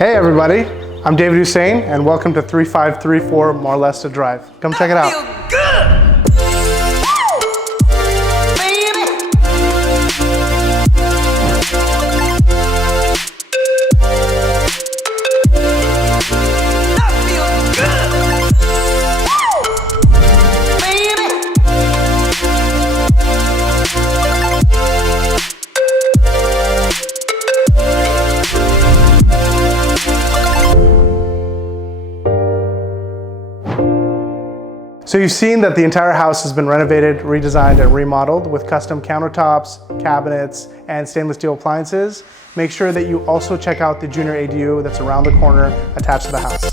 Hey everybody, I'm David Hussain and welcome to 3534 Marlesta Drive. Come check it out. Feel good. So you've seen that the entire house has been renovated, redesigned, and remodeled with custom countertops, cabinets, and stainless steel appliances. Make sure that you also check out the junior ADU that's around the corner attached to the house.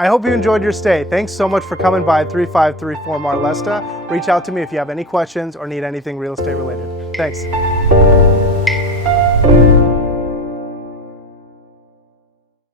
I hope you enjoyed your stay. Thanks so much for coming by 3534 Marlesta. Reach out to me if you have any questions or need anything real estate related. Thanks.